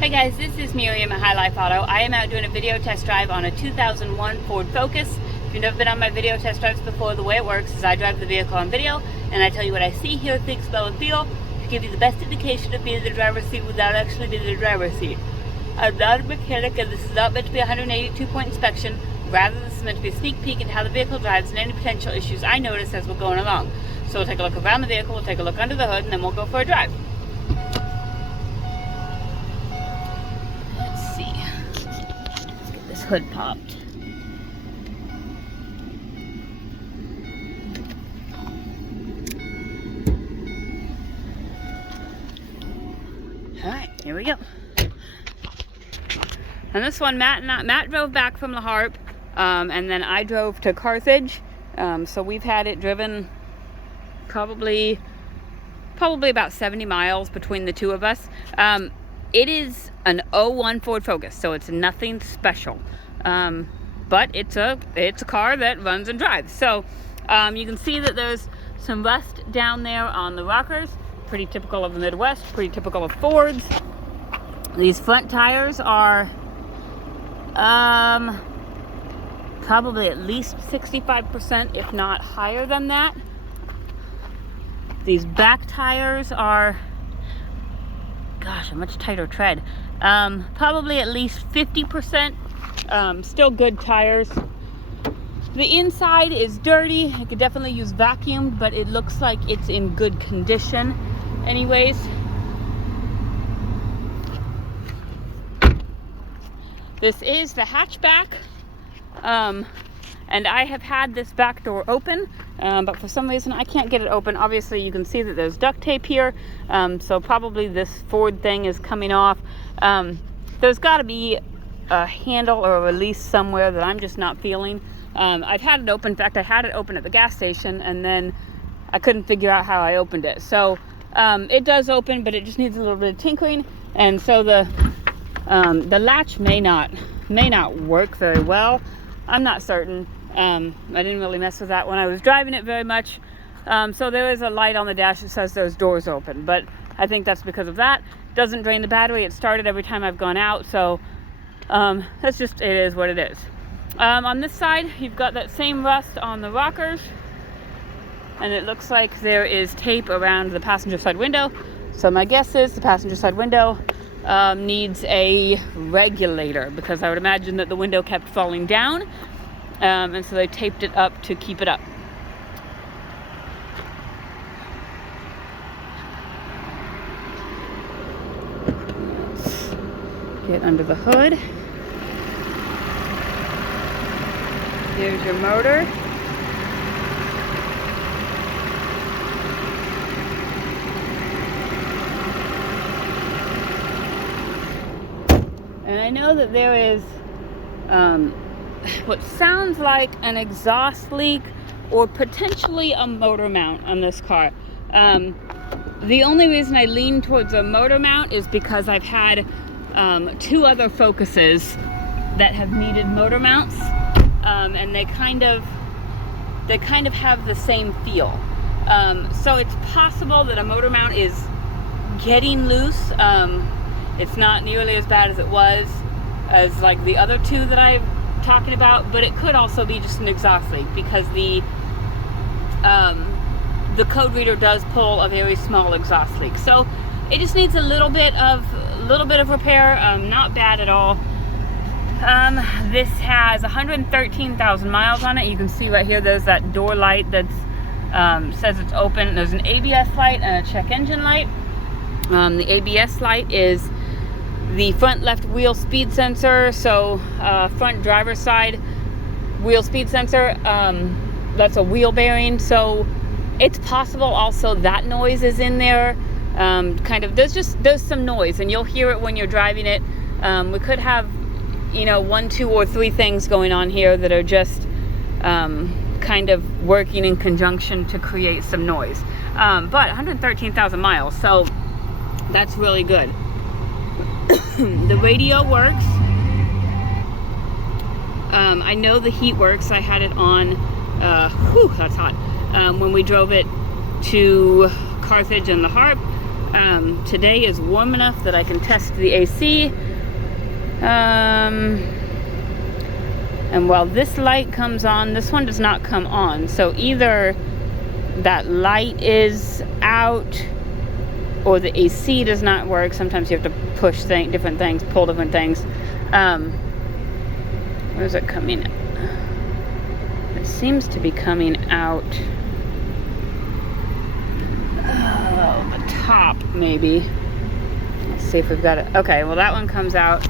Hey guys, this is Miriam at High Life Auto. I am out doing a video test drive on a 2001 Ford Focus. If you've never been on my video test drives before, the way it works is I drive the vehicle on video and I tell you what I see, hear, think, smell, and feel to give you the best indication of being in the driver's seat without actually being in the driver's seat. I'm not a mechanic and this is not meant to be a 182-point inspection. Rather, this is meant to be a sneak peek into how the vehicle drives and any potential issues I notice as we're going along. So we'll take a look around the vehicle, we'll take a look under the hood, and then we'll go for a drive. Hood popped. All right, here we go. And this one, Matt drove back from La Harpe, and then I drove to Carthage. So we've had it driven probably about 70 miles between the two of us. It is an 01 Ford Focus, so it's nothing special. But it's a car that runs and drives. So you can see that there's some rust down there on the rockers. Pretty typical of the Midwest, pretty typical of Fords. These front tires are probably at least 65%, if not higher than that. These back tires are, gosh, a much tighter tread. Probably at least 50%. Still good tires. The inside is dirty. It could definitely use vacuumed, but it looks like it's in good condition anyways. This is the hatchback. And I have had this back door open, but for some reason I can't get it open. Obviously you can see that there's duct tape here, so probably this Ford thing is coming off. There's got to be a handle or a release somewhere that I'm just not feeling. I've had it open. In fact, I had it open at the gas station and then I couldn't figure out how I opened it. So it does open, but it just needs a little bit of tinkering, and so the latch may not work very well. I'm not certain. I didn't really mess with that when I was driving it very much. So there is a light on the dash that says those doors open, but I think that's because of that. It doesn't drain the battery. It started every time I've gone out, so that's just, it is what it is. On this side, you've got that same rust on the rockers, and it looks like there is tape around the passenger side window. So my guess is the passenger side window needs a regulator, because I would imagine that the window kept falling down, and so they taped it up to keep it up. Let's get under the hood. Here's your motor. And I know that there is what sounds like an exhaust leak or potentially a motor mount on this car. The only reason I lean towards a motor mount is because I've had two other Focuses that have needed motor mounts, and they kind of have the same feel. So it's possible that a motor mount is getting loose. It's not nearly as bad as it was as like the other two that I'm talking about, but it could also be just an exhaust leak, because the code reader does pull a very small exhaust leak. So it just needs a little bit of repair. Not bad at all. This has 113,000 miles on it. You can see right here there's that door light that says it's open. There's an ABS light and a check engine light. The ABS light is the front left wheel speed sensor, so front driver's side wheel speed sensor. That's a wheel bearing, so it's possible also that noise is in there. There's some noise, and you'll hear it when you're driving it. We could have, one, two, or three things going on here that are just kind of working in conjunction to create some noise. But 113,000 miles, so that's really good. The radio works. I know the heat works. I had it on, that's hot, when we drove it to Carthage and La Harpe. Today is warm enough that I can test the AC. And while this light comes on, this one does not come on. So either that light is out or the AC does not work. Sometimes you have to push different things, pull different things. Where is it coming? It seems to be coming out. Oh, the top maybe. Let's see if we've got it. Okay, well that one comes out.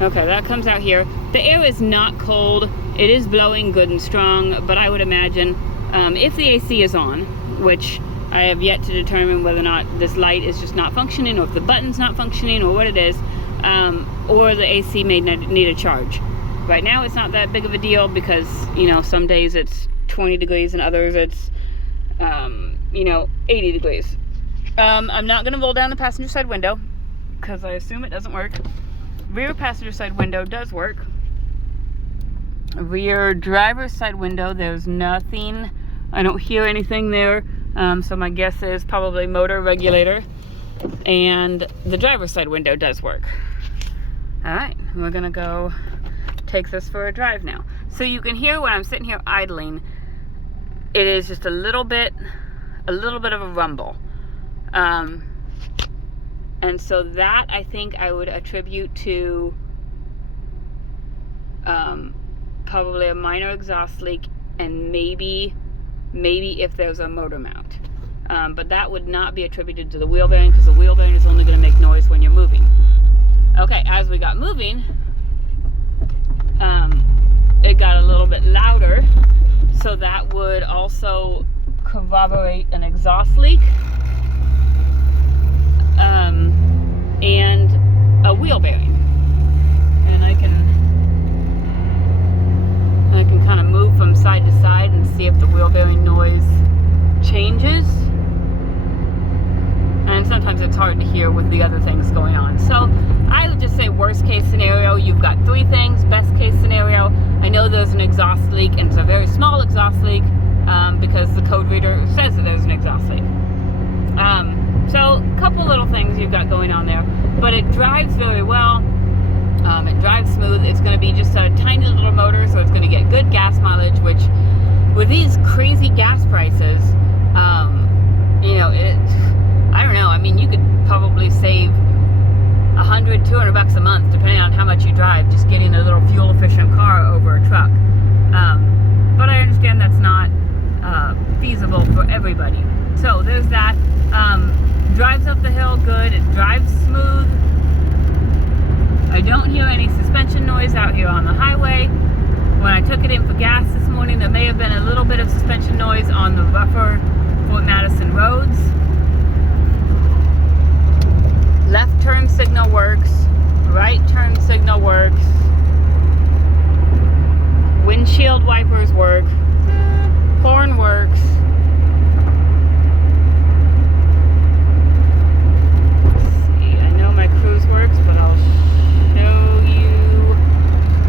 Okay, that comes out here. The air is not cold. It is blowing good and strong, but I would imagine if the AC is on, which I have yet to determine whether or not this light is just not functioning, or if the button's not functioning, or what it is, or the AC may need a charge. Right now it's not that big of a deal because, you know, some days it's 20 degrees and others it's, you know, 80 degrees. I'm not gonna roll down the passenger side window because I assume it doesn't work. Rear passenger side window does work. Rear driver's side window, there's nothing. I don't hear anything there. So my guess is probably motor regulator. And the driver's side window does work. All right, we're gonna go take this for a drive now. So you can hear when I'm sitting here idling, it is just a little bit of a rumble. And so that I think I would attribute to probably a minor exhaust leak and maybe if there's a motor mount. But that would not be attributed to the wheel bearing because the wheel bearing is only going to make noise when you're moving. Okay, as we got moving, it got a little bit louder, so that would also corroborate an exhaust leak. And a wheel bearing. And I can kind of move from side to side and see if the wheel bearing noise changes. And sometimes it's hard to hear with the other things going on. So I would just say worst case scenario, you've got three things. Best case scenario, I know there's an exhaust leak and it's a very small exhaust leak because the code reader says that there's an exhaust leak. So a couple little things you've got going on there, but it drives very well. It drives smooth. It's going to be just a tiny little motor, so it's going to get good gas mileage, which with these crazy gas prices, you know, I don't know. I mean, you could probably save $100, $200 a month, depending on how much you drive, just getting a little fuel efficient car over a truck. But I understand that's not feasible for everybody. So there's that. Drives up the hill good. It drives smooth. I don't hear any suspension noise out here on the highway. When I took it in for gas this morning, there may have been a little bit of suspension noise on the rougher Fort Madison roads. Left turn signal works. Right turn signal works. Windshield wipers work. Horn works. Cruise works, but I'll show you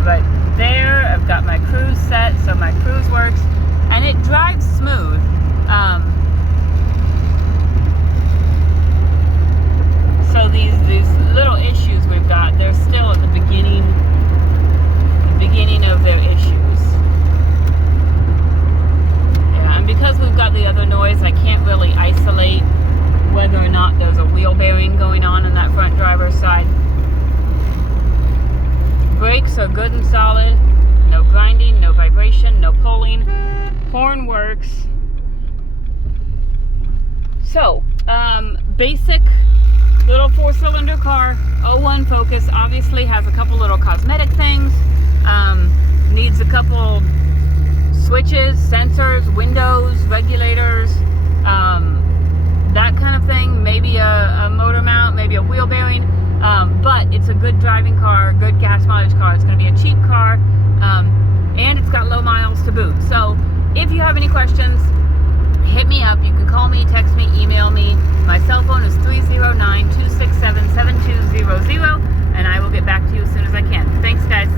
right there. I've got my cruise set, so my cruise works, and it drives smooth. So these little issues we've got, they're still at the beginning of their issues. Yeah, and because we've got the other noise, I can't really isolate whether or not there's a wheel bearing going on that front driver's side. Brakes are good and solid. No grinding, no vibration, no pulling. Horn works. So, basic little 4-cylinder car. 01 Focus obviously has a couple little cosmetic things. Needs a couple switches, sensors, windows, regulators, that kind of thing, maybe a motor mount, maybe a wheel bearing, but it's a good driving car, good gas mileage car. It's going to be a cheap car, and it's got low miles to boot. So if you have any questions, hit me up. You can call me, text me, email me. My cell phone is 309-267-7200, and I will get back to you as soon as I can. Thanks, guys.